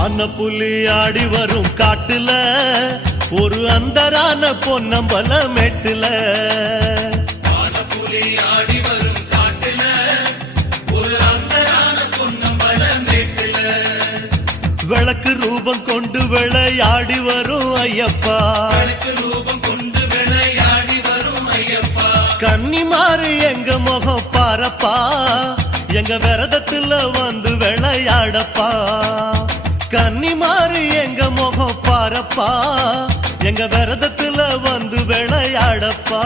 அன்ன புலி ஆடி வரும் காட்டுல ஒரு அந்தரான பொன்னம்பல மெட்டுல புலி ஆடி வரும் காட்டுல ஒரு அந்தரான பொன்னம்பல மெட்டுல விளக்கு ரூபம் கொண்டு விளையாடி வரும் ஐயப்பா விளக்கு ரூபம் கொண்டு விளையாடி வரும் ஐயப்பா கன்னிமாறு எங்க முகம் பாரப்பா எங்க விரதத்துல வந்து விளையாடப்பா கன்னிமாறு எங்க முகம் பாரப்பா எங்க விரதத்துல வந்து விளையாடப்பா